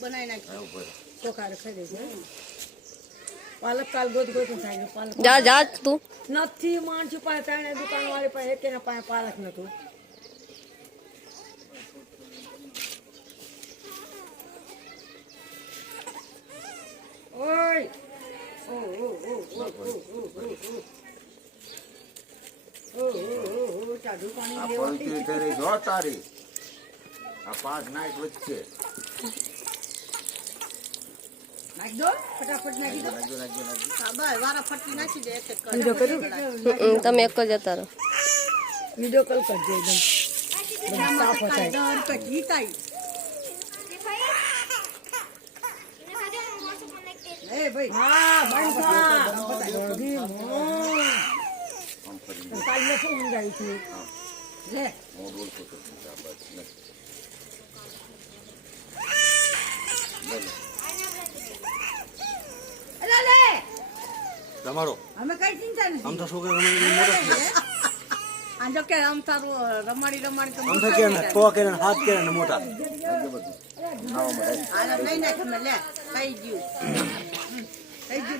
બનાવી નાખ્યો ચોખારે ખાઈ દે છે પાલક કાલ ગોદ થાય પાલક જા જા તું નથી માણસ પાસે તાણે દુકાન વાળી પાસે એકેના પાસે પાલક નતું ઓય ચાડું પાણી જો તારી આ 5 નાઈટ વચ્ચે નાખી દો ફટાફટ નાખી દો હા બસ વારા ફટકી નાખી દે એક એક વિડિયો કર્યું તમે એક જ જતા રહો વિડિયો કોલ કરજો એકદમ સાફ થાય દર તો ઘીતાઈ એ ભાઈ હા બંસા બધી કાલે શું મંગાવી છે લે તમારો અમે કઈ ચિંતા નથી આમ તો છોકરા મોટો છે આજો કે આમ તારું રમાડી તો આમ તો કે તો કે હાથ કે ને મોટા આને લઈ નાખ લે થઈ ગયું થઈ ગયું લે